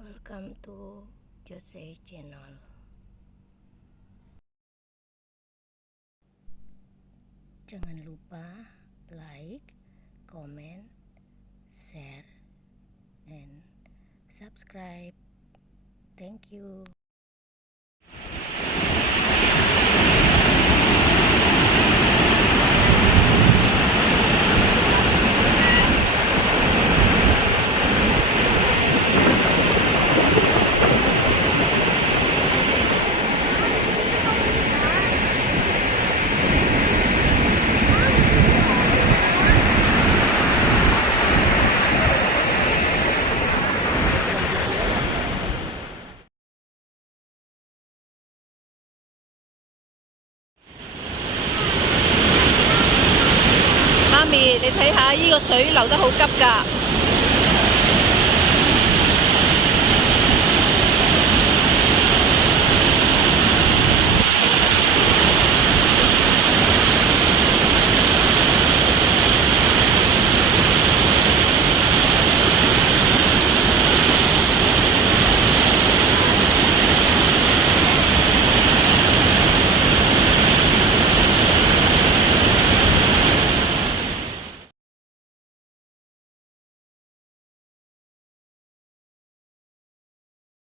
Welcome to Jose Channel. Jangan lupa like, comment, share, and subscribe. Thank you.媽咪，你睇下依個水流得好急㗎。